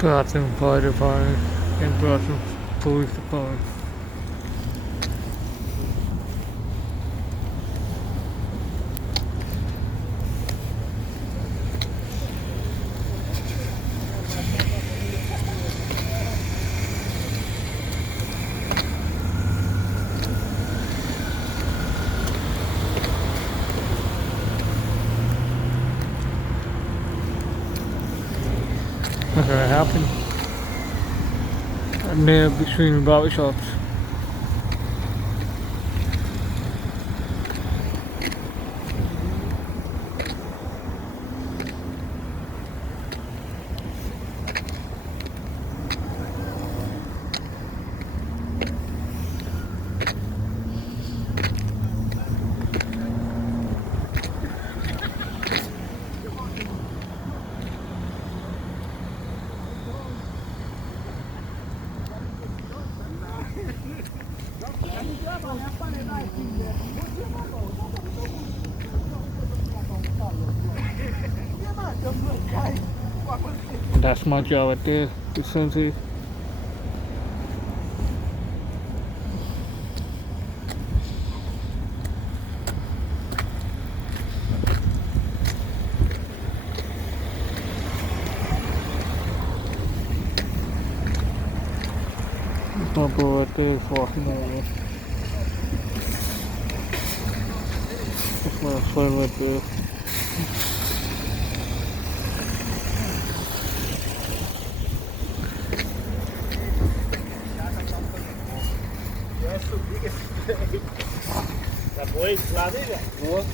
Broughton Fire Department and Broughton Police Department. What's gonna happen? Near between barber shops. That's my job right there, the sensei. My boy right there is walking over. That's my friend right there. Ça pourrait se laver là. Ouais.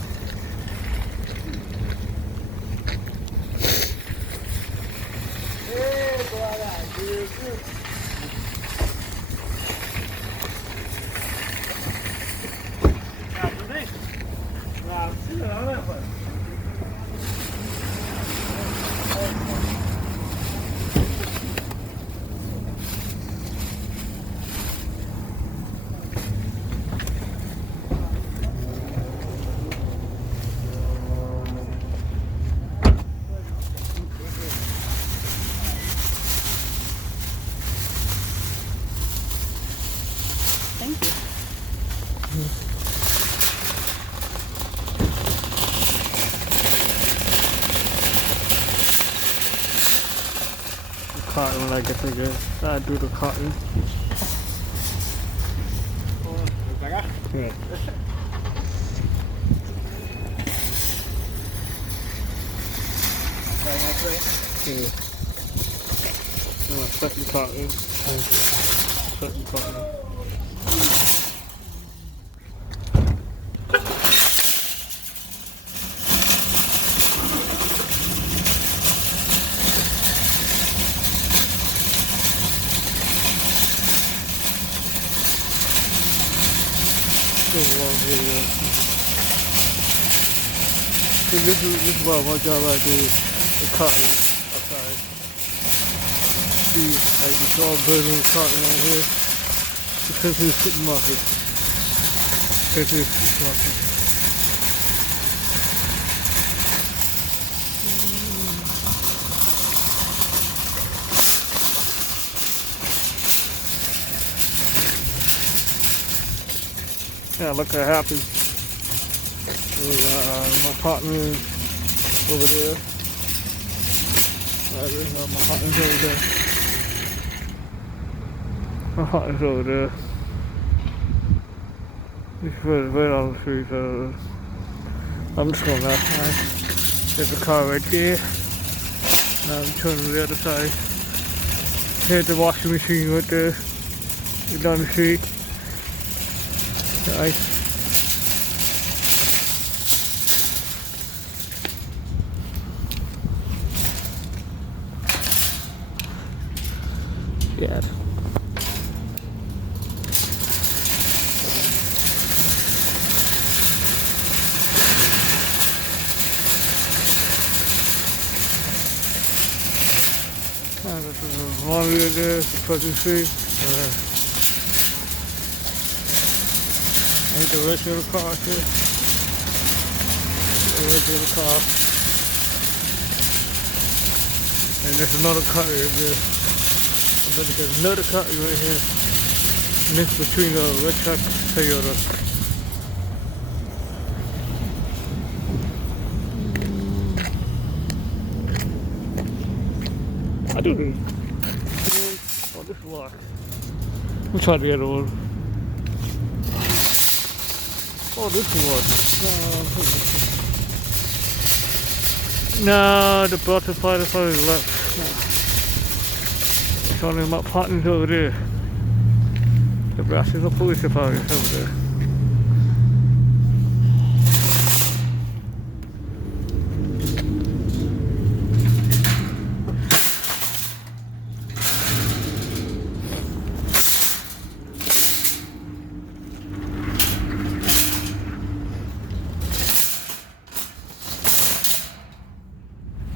Et voilà, Jésus. Attendez. Là, c'est la même fois. Thank you. Cotton when I get to get. I do the cotton. Yeah. Yeah. And I set the cotton. Set the cotton. Long video. See, this is what my job I do. The cotton outside. See, like it's all burning cotton right here. Because it's supermarket. Because it's supermarket. Yeah, look how happy. My partner is over there. My partner's over there. My partner's over there. He's right on the street, so I'm just going that side. There's a car right there. Now I'm turning to the other side. Here's the washing machine right there. You're down the street. Nice. Yeah. This is a laundry right there, the fucking street. I hit the rest of the car too. The rest of the car. And there's another car right there. I bet there's another car right here. Mixed between the red truck and Toyota. I do this. Oh, this is locked. We'll try the other one. Oh, this is locked. No, the butterfly is left. It's only about partners over there. The brass is a police department over there.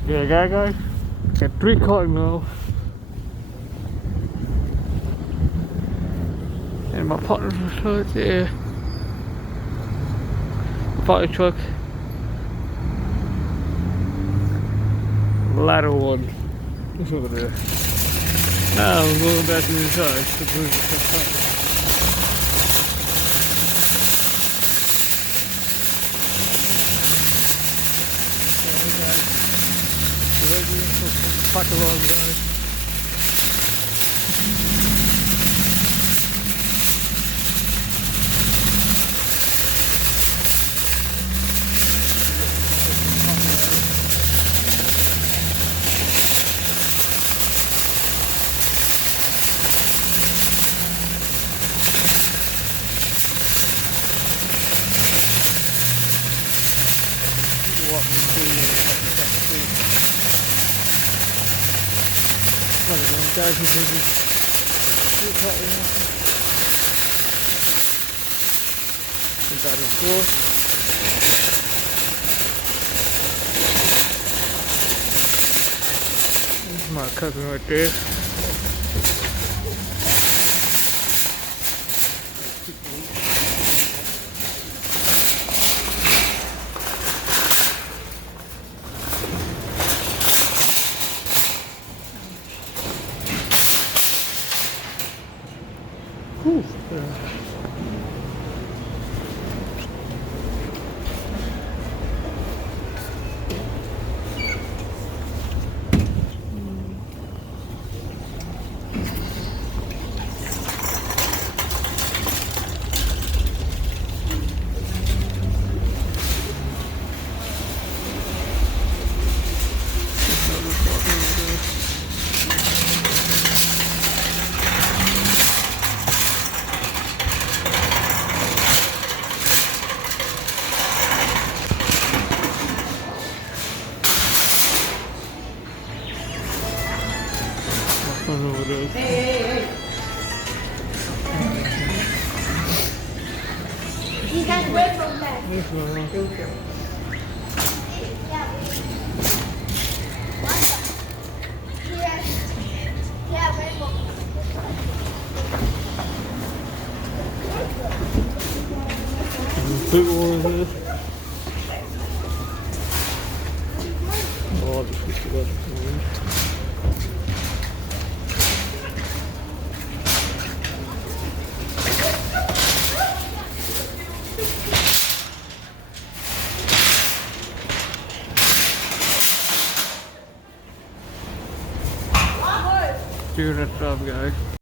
Yeah, guys, got 3 cars now. And my partner's right there. Fire truck. Ladder one. It's over there. Now I'm going back to the side to prove the Park along, guys. Guys, who did this? That is cool. This is my cousin right there. Whew. Over there. Hey. You guys wait from that. This one. Thank you. Yeah, wait for Big one is this. Oh, this is good. Doing that job, guys.